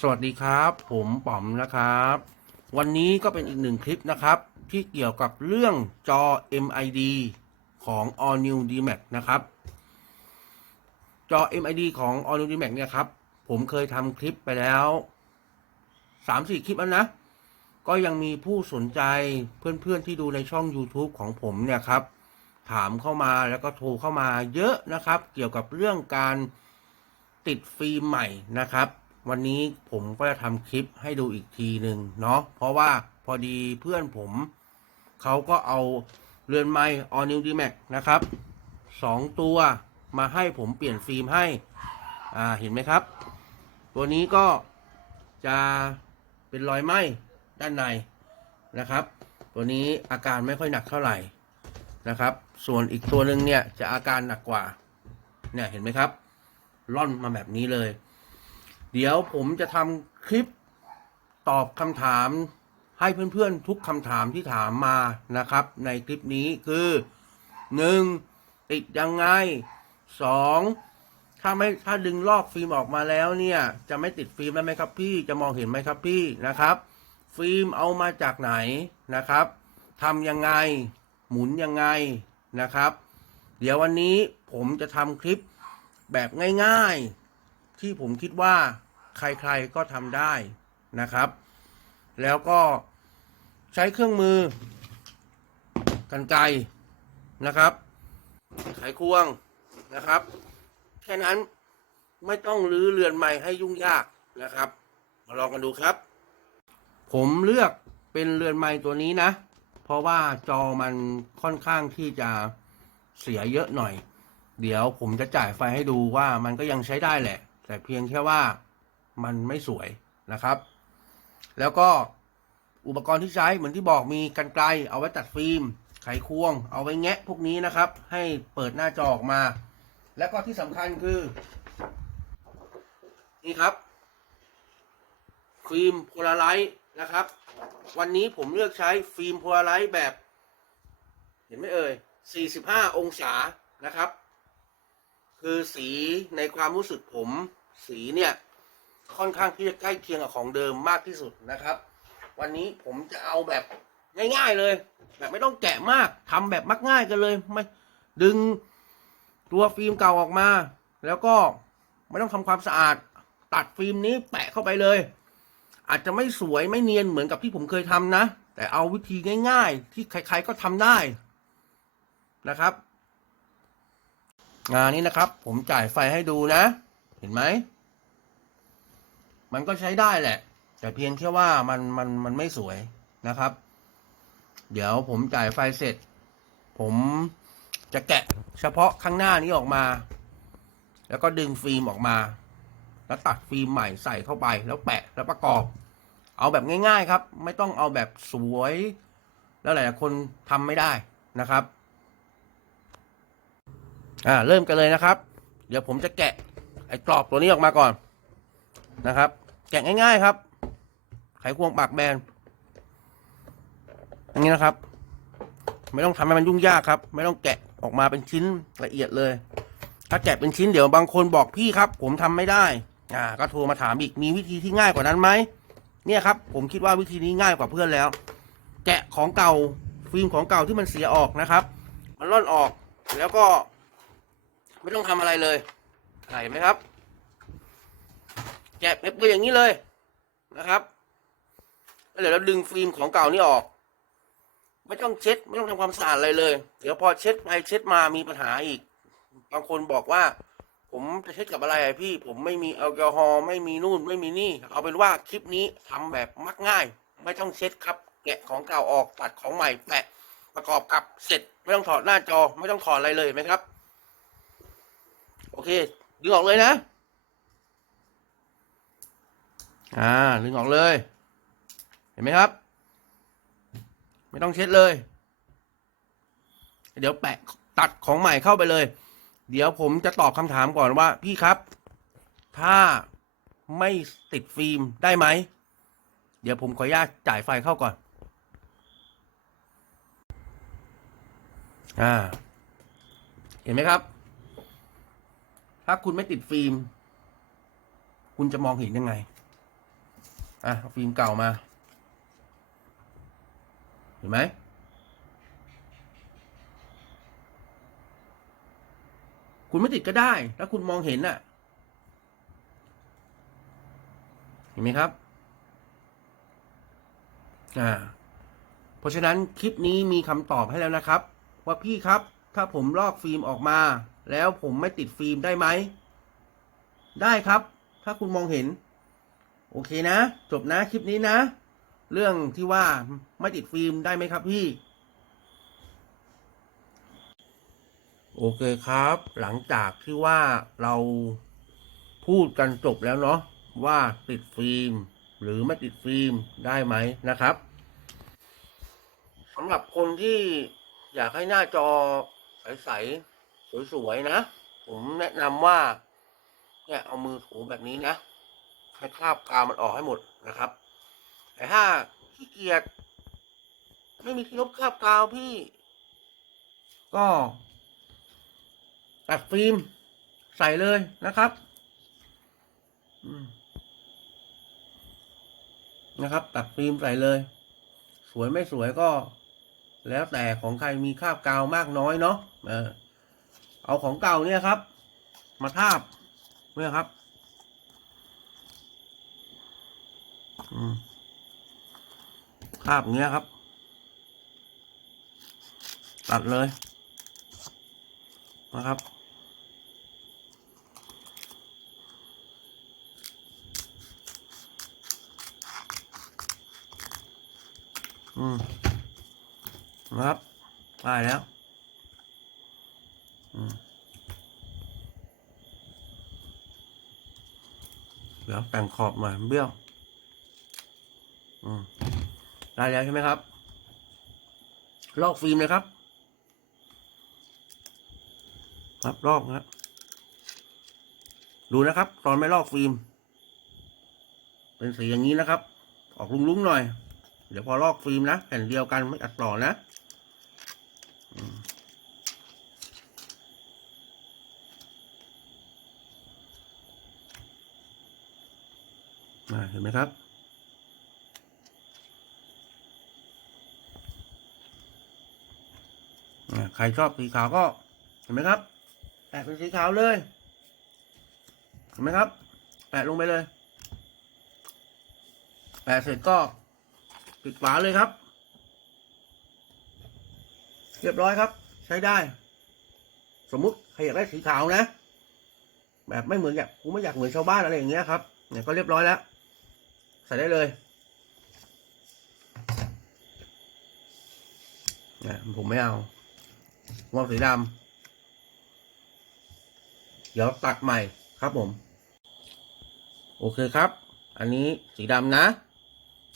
สวัสดีครับ ผมป๋อมนะครับ วันนี้ก็เป็นอีกหนึ่งคลิปนะครับ ที่เกี่ยวกับเรื่องจอ MID ของ All New D-Max นะครับ จอ MID ของ All New D-Max เนี่ยครับ ผมเคยทำคลิปไปแล้วสามสี่คลิปแล้วนะ ก็ยังมีผู้สนใจเพื่อนๆที่ดูในช่อง YouTube ของผมเนี่ยครับ ถามเข้ามาแล้วก็โทรเข้ามาเยอะนะครับ เกี่ยวกับเรื่องการติดฟิล์มใหม่นะครับ วันนี้ผมก็จะทำคลิปให้ดูอีกทีหนึ่งเนาะเพราะว่าพอดีเพื่อนผม เขาก็เอาเรือนไม้ All New D-Max นะครับสองตัวมาให้ผมเปลี่ยนฟิล์มให้ อ่า เห็นไหมครับ ตัวนี้ก็จะเป็นรอยไหม้ด้านในนะครับ ตัวนี้อาการไม่ค่อยหนักเท่าไหร่นะครับ ส่วนอีกตัวหนึ่งเนี่ยจะอาการหนักกว่า เนี่ยเห็นไหมครับ ล่อนมาแบบนี้เลย เดี๋ยวผมจะทำคลิปตอบคำถามให้เพื่อนๆทุกคำถามที่ถามมานะครับ ในคลิปนี้คือหนึ่งติดยังไงสองถ้าไม่ถ้าดึงลอกฟิล์มออกมาแล้วเนี่ย จะไม่ติดฟิล์มได้ไหมครับพี่จะมองเห็นไหมครับพี่นะครับ ฟิล์มเอามาจากไหนนะครับทำยังไงหมุนยังไงนะครับ เดี๋ยววันนี้ผมจะทำคลิปแบบง่าย ๆ ที่ผมคิดว่า ใครๆก็ทำได้นะครับ แล้วก็ใช้เครื่องมือ กันไกนะครับ ไขควงนะครับ แค่นั้นไม่ต้องรื้อเรือนใหม่ให้ยุ่งยากนะครับ มาลองกันดูครับ ผมเลือกเป็นเรือนไม้ตัวนี้นะ เพราะว่าจอมันค่อนข้างที่จะเสียเยอะหน่อย เดี๋ยวผมจะจ่ายไฟให้ดูว่ามันก็ยังใช้ได้แหละ แต่เพียงแค่ว่า มันไม่สวยนะครับ แล้วก็อุปกรณ์ที่ใช้เหมือนที่บอกมีกันไกลเอาไว้ตัดฟิล์ม ไขควง เอาไว้แงะพวกนี้นะครับ ให้เปิดหน้าจอออกมา แล้วก็ที่สำคัญคือ นี่ครับ ฟิล์มโพลาไรต์นะครับ วันนี้ผมเลือกใช้ฟิล์มโพลาไรต์แบบ เห็นไหมเอ่ย 45 องศานะครับ คือสีในความรู้สึกผม สีเนี่ย ค่อนข้างที่จะใกล้เคียงกับของเดิมมากที่สุดนะครับ วันนี้ผมจะเอาแบบง่าย ๆเลย แบบไม่ต้องแกะมากทำแบบมักง่ายกันเลยไม่ดึงตัวฟิล์มเก่าออกมา แล้วก็ไม่ต้องทำความสะอาด ตัดฟิล์มนี้แปะเข้าไปเลย อาจจะไม่สวยไม่เนียนเหมือนกับที่ผมเคยทำนะ แต่เอาวิธีง่าย ๆ ที่ใครๆก็ทำได้นะครับงานนี้นะครับ ผมจ่ายไฟให้ดูนะ เห็นไหม มันก็ใช้ได้แหละ แต่เพียงแค่ว่ามันมันมันไม่สวยนะครับ เดี๋ยวผมจ่ายไฟเสร็จ ผมจะแกะเฉพาะข้างหน้านี้ออกมา แล้วก็ดึงฟิล์มออกมา แล้วตัดฟิล์มใหม่ใส่เข้าไป แล้วแปะแล้วประกอบ เอาแบบง่าย ๆครับ ไม่ต้องเอาแบบสวย แล้วหลายคนทำไม่ได้นะครับ อ่าเริ่มกันเลยนะครับ เดี๋ยวผมจะแกะไอ้กรอบตัวนี้ออกมาก่อนนะครับ แกะง่ายๆครับ ไขควงปากแบนอย่างนี้นะครับ ไม่ต้องทำให้มันยุ่งยากครับ ไม่ต้องแกะออกมาเป็นชิ้นละเอียดเลย ถ้าแกะเป็นชิ้นเดี๋ยวบางคนบอกพี่ครับ ผมทำไม่ได้ อ่า ก็โทรมาถามอีกมีวิธีที่ง่ายกว่านั้นไหมเนี่ยครับ ผมคิดว่าวิธีนี้ง่ายกว่าเพื่อนแล้ว แกะของเก่าฟิล์มของเก่าที่มันเสียออกนะครับ มันร่อนออกแล้วก็ ไม่ต้องทำอะไรเลยเห็นไหมครับ กะเปไปอย่างนี้เลยนะครับแล้วเดี๋ยวเราดึงฟิล์มของเก่านี่ออก ไม่ต้องเช็ด ไม่ต้องทำความสะอาดอะไรเลย เดี๋ยวพอเช็ดไปเช็ดมามีปัญหาอีก บางคนบอกว่า ผมจะเช็ดกับอะไรพี่ ผมไม่มีแอลกอฮอล์ไม่มีนู่นไม่มีนี่ เอาเป็นว่าคลิปนี้ทำแบบมักง่าย ไม่ต้องเช็ดครับ แกะของเก่าออกตัดของใหม่แปะประกอบกับเสร็จ ไม่ต้องถอดหน้าจอ ไม่ต้องถอดอะไรเลยไหมครับ โอเคดึงออกเลยนะ อ่าดึงออกเลย เห็นไหมครับ ไม่ต้องเช็ดเลย เดี๋ยวแปะตัดของใหม่เข้าไปเลย เดี๋ยวผมจะตอบคำถามก่อนว่า พี่ครับ ถ้าไม่ติดฟิล์มได้ไหม เดี๋ยวผมขออนุญาตจ่ายไฟเข้าก่อน อ่า เห็นไหมครับ ถ้าคุณไม่ติดฟิล์ม คุณจะมองเห็นยังไง อะฟิล์มเก่ามา เห็นไหมคุณไม่ติดก็ได้ ถ้าคุณมองเห็นน่ะ เห็นไหมครับ อ่า เพราะฉะนั้นคลิปนี้มีคำตอบให้แล้วนะครับ ว่าพี่ครับ ถ้าผมลอกฟิล์มออกมา แล้วผมไม่ติดฟิล์มได้ไหม ได้ครับ ถ้าคุณมองเห็น โอเคนะ จบนะคลิปนี้นะ เรื่องที่ว่าไม่ติดฟิล์มได้ไหมครับพี่ โอเคครับ หลังจากที่ว่าเราพูดกันจบแล้วเนาะว่าติดฟิล์ม หรือไม่ติดฟิล์มได้ไหมนะครับสำหรับคนที่อยากให้หน้าจอใสๆสวยๆนะ ผมแนะนำว่าเนี่ยเอามือถูแบบนี้นะ ให้คราบกาวมันออกให้หมดนะครับ แต่ถ้าขี้เกียจไม่มีที่ลบคราบกาวพี่ ก็ตัดฟิล์มใส่เลยนะครับนะครับ ตัดฟิล์มใส่เลย สวยไม่สวยก็ แล้วแต่ของใครมีคราบกาวมากน้อยเนาะเออเอาของเก่าเนี่ยครับ มาทาบเนี่ยครับ อืมคราบอย่างเงี้ยครับ ตัดเลยนะครับ อืมนะครับได้แล้ว อืมเดี๋ยวแต่งขอบหน่อยเบี้ยว ได้แล้วใช่ไหมครับ ลอกฟิล์มเลยครับ ครับลอกนะดูนะครับ ตอนไม่ลอกฟิล์ม เป็นสีอย่างนี้นะครับ ออกลุ้งๆหน่อย เดี๋ยวพอลอกฟิล์มนะแผ่นเดียวกันไม่ตัดต่อนะเห็นไหมครับ อ่า ใครชอบสีขาวก็เห็นไหมครับ แปะเป็นสีขาวเลย เห็นไหมครับ แปะลงไปเลย แปะเสร็จก็ปิดฝาเลยครับ เรียบร้อยครับ ใช้ได้ สมมุติใครอยากได้สีขาวนะ แบบไม่เหมือนแบบกูไม่อยากเหมือนชาวบ้านอะไรอย่างเงี้ยครับเนี่ยก็เรียบร้อยแล้ว ใส่ได้เลยเนี่ยผมไม่เอา ผมเอาสีดำเดี๋ยวตัดใหม่ครับผม โอเคครับ อันนี้สีดำนะ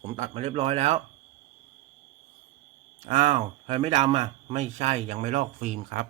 ผมตัดมาเรียบร้อยแล้ว อ้าวทำไมไม่ดำอะ ไม่ใช่ยังไม่ลอกฟิล์มครับ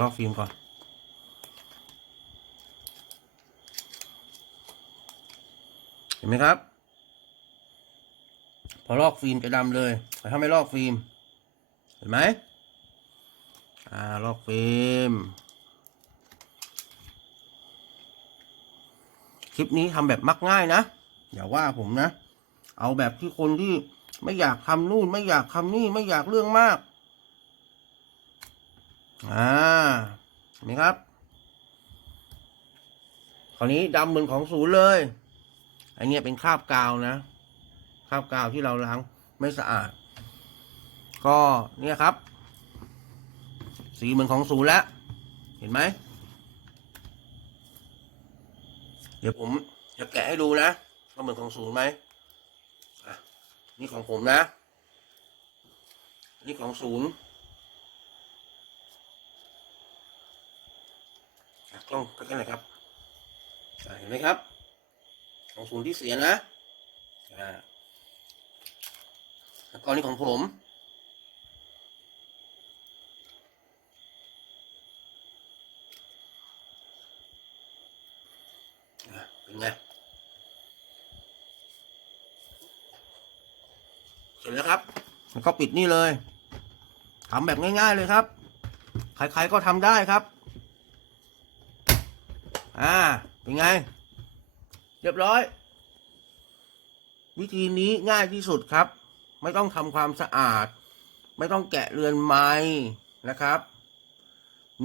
ลอกฟิล์มก่อน เห็นไหมครับ พอลอกฟิล์มจะดำเลยแต่ถ้าไม่ลอกฟิล์ม ห็นไหมอ่าลอกฟิล์มคลิปนี้ทำแบบมักง่ายนะอย่าว่าผมนะ เอาแบบที่คนที่ไม่อยากทำนู่น ไม่อยากทำนี่ไม่อยากเรื่องมาก อ่าเห็นไหมครับคราวนี้ดำเหมือนของศูนย์เลย อันนี้เป็นคราบกาวนะ คราบกาวที่เราล้างไม่สะอาด ก็เนี่ยครับ สีเหมือนของศูนย์แล้ว เห็นไหม เดี๋ยวผมจะแกะให้ดูนะว่าเหมือนของศูนย์ไหมนี่ของผมนะ นี่ของศูนย์กล้องใกล้ๆหน่อยครับเห็นไหมครับ ของศูนย์ที่เสียนะอ่าแล้วก็นี่ของผม อะเป็นไงเสร็จแล้วครับแล้วก็ปิดนี่เลยทำแบบง่ายๆเลยครับ ใครๆก็ทำได้ครับ อ่า เป็นไง เรียบร้อย วิธีนี้ง่ายที่สุดครับ ไม่ต้องทำความสะอาด ไม่ต้องแกะเรือนไม้นะครับ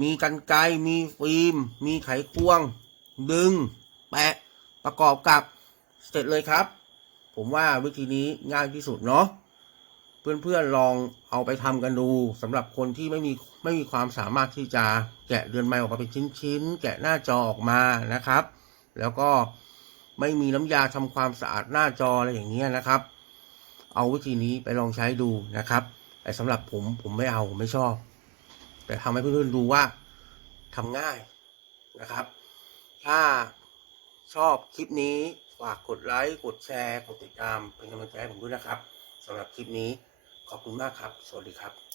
มีกันไกรมีฟิล์ม มีไขควง ดึง แปะ ประกอบกับเสร็จเลยครับ ผมว่าวิธีนี้ง่ายที่สุดเนาะเพื่อนๆลองเอาไปทำกันดูสำหรับคนที่ไม่มีไม่มีความสามารถที่จะแกะเรือนไม้ออกมาเป็นชิ้นๆ แกะหน้าจอออกมานะครับ แล้วก็ไม่มีน้ำยาทำความสะอาดหน้าจออะไรอย่างเงี้ยนะครับ เอาวิธีนี้ไปลองใช้ดูนะครับ แต่สำหรับผมผมไม่เอาผมไม่ชอบ แต่ทำให้เพื่อนๆดูว่าทำง่ายนะครับ ถ้า ชอบคลิปนี้ ฝากกดไลค์ กดแชร์ กดติดตาม เป็นกำลังใจให้ผมด้วยนะครับสำหรับคลิปนี้ขอบคุณมากครับ สวัสดีครับ